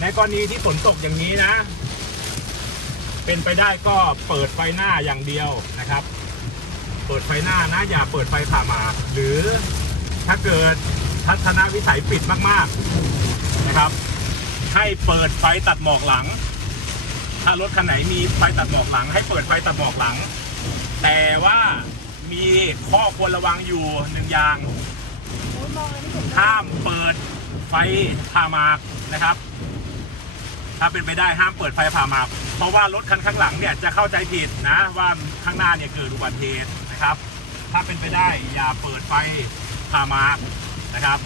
ในกรณีที่ฝนตกอย่างนี้นะ เป็นไปได้ก็เปิดไฟหน้าอย่างเดียวนะครับ เปิดไฟหน้านะอย่าเปิดไฟผ่าหมา หรือถ้าเกิดทัศนวิสัยปิดมากๆนะครับ ให้เปิดไฟตัดหมอกหลัง ถ้ารถคันไหนมีไฟตัดหมอกหลัง ให้เปิดไฟตัดหมอกหลัง แต่ว่ามีข้อควรระวังอยู่หนึ่งอย่างห้ามเปิด ไฟผ่าหมากนะครับ ถ้าเป็นไปได้ห้ามเปิดไฟผ่าหมาก เพราะว่ารถคันข้างหลังเนี่ยจะเข้าใจผิดนะว่าข้างหน้าเนี่ยเกิดอุบัติเหตุนะครับ ถ้าเป็นไปได้อย่าเปิดไฟผ่าหมากนะครับ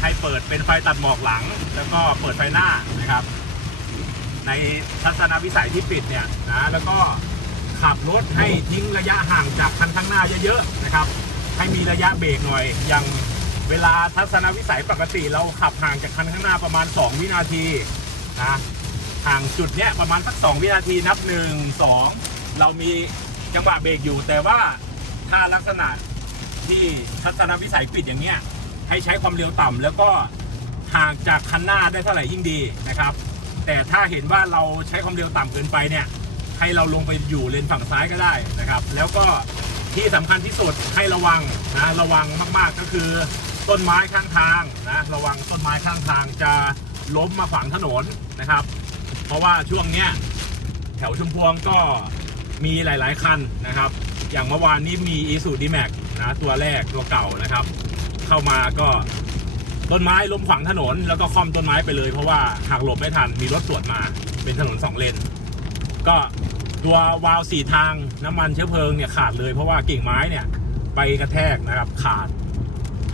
ให้เปิดเป็นไฟตัดหมอกหลัง แล้วก็เปิดไฟหน้านะครับ ในทัศนวิสัยที่ปิดเนี่ยนะแล้วก็ขับรถให้ทิ้งระยะห่างจากคันข้างหน้าเยอะๆนะครับ ให้มีระยะเบรกหน่อยอย่าง เวลาทัศนวิสัยปกติเราขับห่างจากคันข้างหน้าประมาณ 2 วินาทีนะห่างจุดเนี้ยประมาณสัก 2 วินาทีนับ 1 2 เรามีจังหวะเบรกอยู่ แต่ว่าถ้าลักษณะที่ทัศนวิสัยปิดอย่างเงี้ยให้ใช้ความเร็วต่ำแล้วก็ห่างจากคันหน้าได้เท่าไหร่ยิ่งดีนะครับ แต่ถ้าเห็นว่าเราใช้ความเร็วต่ำเกินไปเนี่ยให้เราลงไปอยู่เลนฝั่งซ้ายก็ได้นะครับ แล้วก็ที่สำคัญที่สุดให้ระวังนะระวังมากๆก็คือ ต้นไม้ข้างทางนะระวังต้นไม้ข้างทางจะล้มมาขวางถนนนะครับ เพราะว่าช่วงเนี้ยแถวชุมพวงก็มีหลาย ๆ คันนะครับ อย่างเมื่อวานนี้มีอีสูดีแม็กนะตัวแรกตัวเก่านะครับ เข้ามาก็ต้นไม้ล้มขวางถนน แล้วก็ค่อมต้นไม้ไปเลย เพราะว่าหักหลบไม่ทันมีรถสวนมาเป็นถนนสองเลนก็ตัววาล์วสี่ทางน้ำมันเชื้อเพลิงเนี่ยขาดเลยเพราะว่ากิ่งไม้เนี่ยไปกระแทกนะครับขาด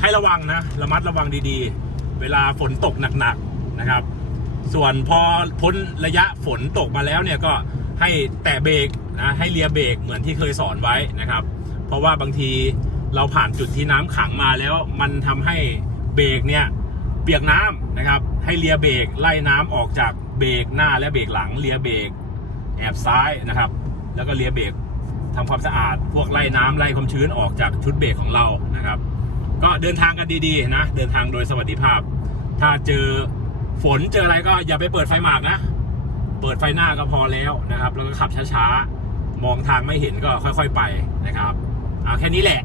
ให้ระวังนะ ระมัดระวังดีๆ เวลาฝนตกหนักๆนะครับ ส่วนพอพ้นระยะฝนตกมาแล้วเนี่ยก็ให้แตะเบรกนะให้เลียเบรกเหมือนที่เคยสอนไว้นะครับ เพราะว่าบางทีเราผ่านจุดที่น้ำขังมาแล้ว มันทำให้เบรกเนี่ยเปียกน้ำนะครับ ให้เลียเบรกไล่น้ำออกจากเบรกหน้าและเบรกหลังเลียเบรกแอบซ้ายนะครับ แล้วก็เลียเบรกทำความสะอาดพวกไล่น้ำไล่ความชื้นออกจากชุดเบรกของเรานะครับ เดินทางกันดีๆนะ เดินทางโดยสวัสดิภาพ ถ้าเจอฝนเจออะไรก็อย่าไปเปิดไฟหมากนะ เปิดไฟหน้าก็พอแล้วนะครับ แล้วก็ขับช้าๆ มองทางไม่เห็นก็ค่อยๆไปนะครับ เอาแค่นี้แหละ